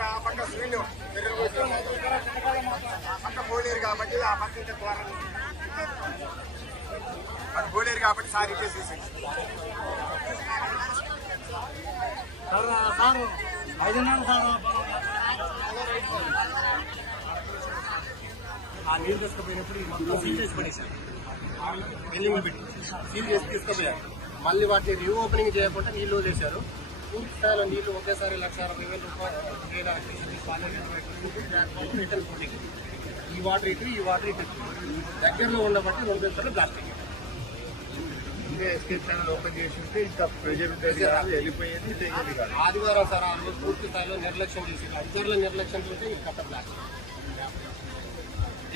పక్క ఆ పక్క స్వీళ్ళు ఆ పక్క పోలేరు కాబట్టి ఆ పక్క ఇంకా అది పోలేరు కాబట్టి సార్ ఇచ్చేసి ఆ నీళ్ళు తీసుకుపోయినప్పుడు మొత్తం సీల్ చేసి పడేశారు. బిల్డింగ్ పెట్టి సీల్ చేసి తీసుకుపోయారు. మళ్ళీ వాటిని రీఓపెనింగ్ చేయకుండా నీళ్లు వదిలేశారు. పూర్తి స్థాయిలో నీళ్లు ఒకేసారి 1,60,000 రూపాయలు ఈ వాటర్ ఇటు ఈ వాటర్ ఇటు దగ్గరలో ఉండబట్టి 2 గంటలు ప్లాస్టిక్ ఎస్కేప్ ఛానల్ ఓపెన్ చేసి ఉంటే ఇంకా ప్రజెంట్ వెళ్ళిపోయేది తెలియదు కాదు. ఆదివారం సార్ ఆ రోజు పూర్తి స్థాయిలో నిర్లక్ష్యం చేసి అధికారుల నిర్లక్ష్యం చేస్తే ఈ కట్ట ప్లాస్టిక్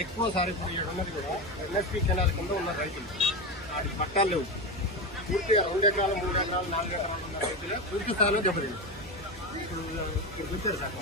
ఎక్కువ సార్. ఇప్పుడు ఇక్కడ ఉన్నది కూడా ఎన్ఎస్పీ కెనాల్ కింద ఉన్న రైతులు వాటికి పట్టాలు లేవు. పూర్తిగా 2 ఎకరాలు 3 ఎకరాలు 4 ఎకరాలు ఉన్న రైతులే పూర్తి స్థాయిలో దెబ్బతింది. ఇప్పుడు చూస్తారు సార్